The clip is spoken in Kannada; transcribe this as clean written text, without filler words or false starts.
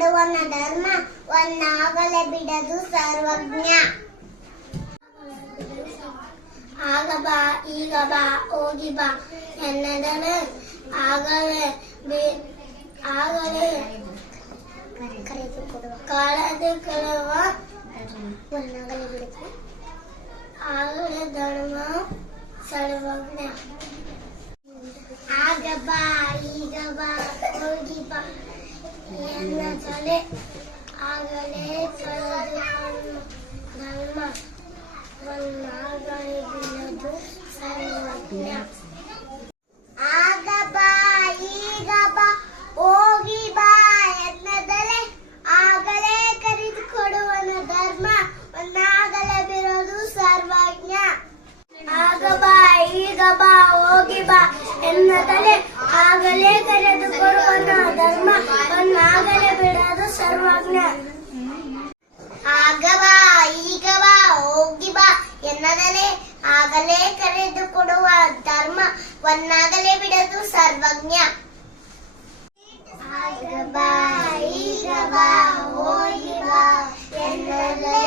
ಕೊಡುವನ ಧರ್ಮ ಒನ್ನಾಗಲೇ ಬಿಡದು ಸರ್ವಜ್ಞ. ಆಗ ಬಾ ಈಗ ಬಾ ಹೋಗಿ ಬಾ ಎನ್ನದನು ಆಗಲೇ ಕಳೆದು ಕೊಡುವ ಒನ್ನಾಗಲೇ ಬಿಡದು ಆಗಲೇ ಧರ್ಮ ಸರ್ವಜ್ಞ. ಆಗ ಬಾ ಈಗ ಬಾ ಹೋಗಿ ಬಾ ಎನ್ನದಲೆ ಆಗಲೇ ಕಳೆದು ಧರ್ಮ ಒನ್ನಾಗಲೇ ಬಿಡದು ಸರ್ವಜ್ಞ. ಆಗ ಬಾ ಈಗ ಬಾ ಹೋಗಿ ಬಾ ಎನ್ನದಲೆ ಆಗಲೇ ಕರೆದುಕೊಡುವನ ಧರ್ಮ ಒನ್ನಾಗಲೇ ಬಿಡದು ಸರ್ವಜ್ಞ. ಆಗ ಬಾ ಈಗ ಬಾ ಹೋಗಿ ಬಾ ಎನ್ನದಲೆ ಆಗಲೇ ಕರೆದುಕೊಡುವನ ಧರ್ಮ ಒನ್ನಾಗಲೇ ಬಿಡದು ಸರ್ವಜ್ಞ. ಆಗ ಬಾ ಈಗ ಬಾ ಹೋಗಿ ಬಾ ಎನ್ನದಲೆ ಆಗಲೇ ಕರೆದುಕೊಡುವ ಧರ್ಮ ಒನ್ನಾಗಲೇ ಬಿಡದು ಸರ್ವಜ್ಞ. ಆಗ ಬಾ ಈಗ ಬಾ ಹೋಗಿ ಬಾ ಎನ್ನದಲೆ